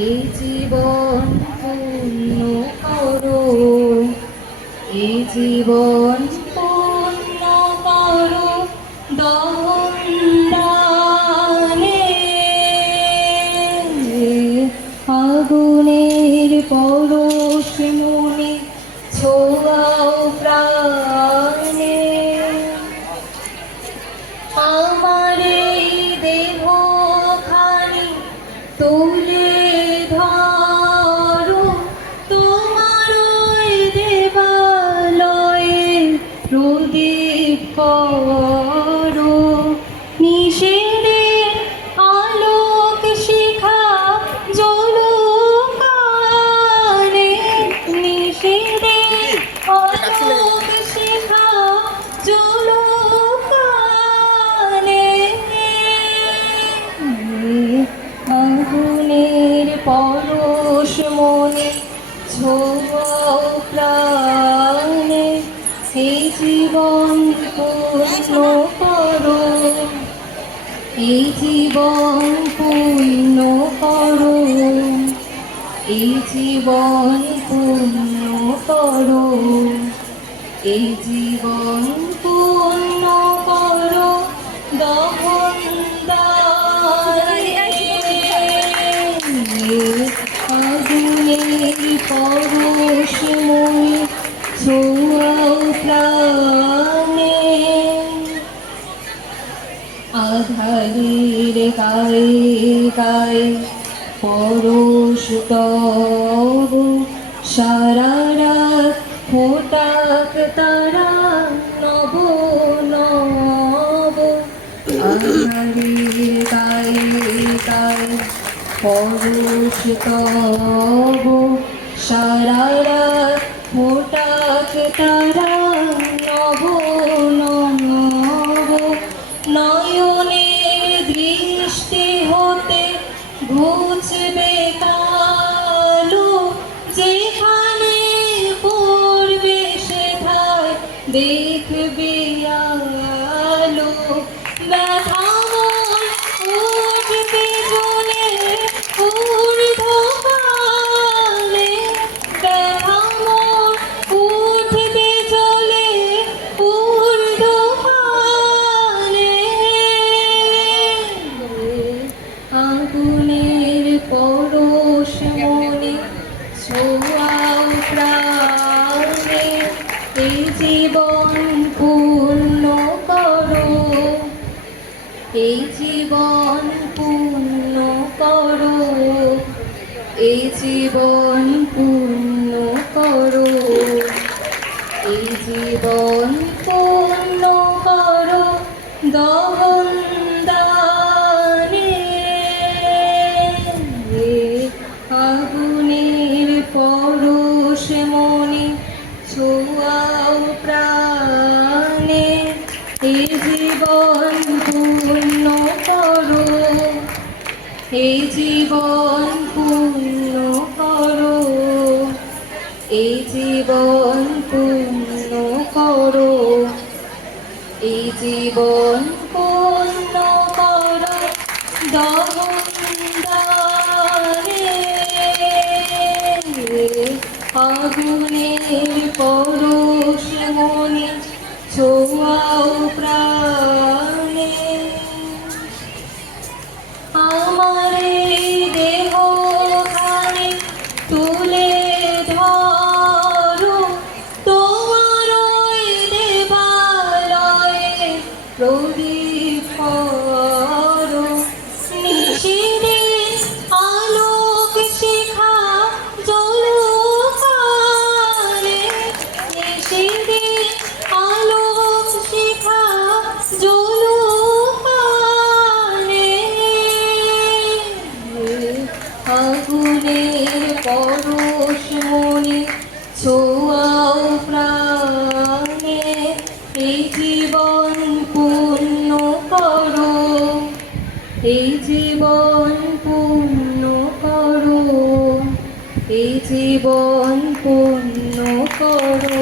এই জীবন পূর্ণ করো, এই জীবন পূর্ণ করো দহনদানে। আগুনের পরশ মনে ছোঁয়াও প্রাণে, আমার এই দেহ খানি তুলে ধরো, তোমার ওই দেবালয়ে প্রদীপ করো। নিষেধের আলোক শিখা জ্বলুক কানে, নিষেধের আলোক শিখা জ্বলুক কানে। আগুনের পরশ মনে ছোঁয়াও প্রাণে, এই জীবন পূর্ণ করো, এই জীবন পূর্ণ করো, এই জীবন পূর্ণ করো, এই জীবন পূর্ণ করো আগুনের পরশ মনে ছোঁয়াও প্রাণে। আধারের গায়ে গায়ে পরশ তব, সারা রাত ফোটাক তারা নব নব। আধারের গায়ে গায়ে পরশ তব, সারা রাত ফোটাক তারা নব নব। নয়নের দৃষ্টি হতে ঘুচবে কালো, যেখানে পড়বে সেথায় দেখবে আলো। ব্যথা মন উঠবে জ্বলে ঊর্ধ্বকালে, ব্যথা মন উঠবে জ্বলে ঊর্ধ্বকালে। আগুনের পরশ মনে ছোঁয়াও প্রাণে, এই জীবন পূর্ণ করো, এই জীবন পূর্ণ করো, এই জীবন পূর্ণ করো, এই জীবন পূর্ণ করো দহনদানে। আগুনের পরশ মনে ছোঁয়াও প্রাণে, এই জীবন পূর্ণ করো, এই জীবন পূর্ণ করো, এই জীবন পূর্ণ করো, এই জীবন পূর্ণ করো দহনদানে। আগুনের পরশ মনে ছোঁয়াও প্রাণে, আমার এই দেহ খানি তুলে ধরো, তোমার ওই দেবালয়ে প্রদীপ করো। নিষেধের আলোক শিখা জ্বলুক কানে, নিষেধের আলোক শিখা জ্বলুক কানে। আগুনের পরশ মনে ছোঁয়াও প্রাণে, এই জীবন পূর্ণ করো, এই জীবন পূর্ণ করো, এই জীবন পূর্ণ করো।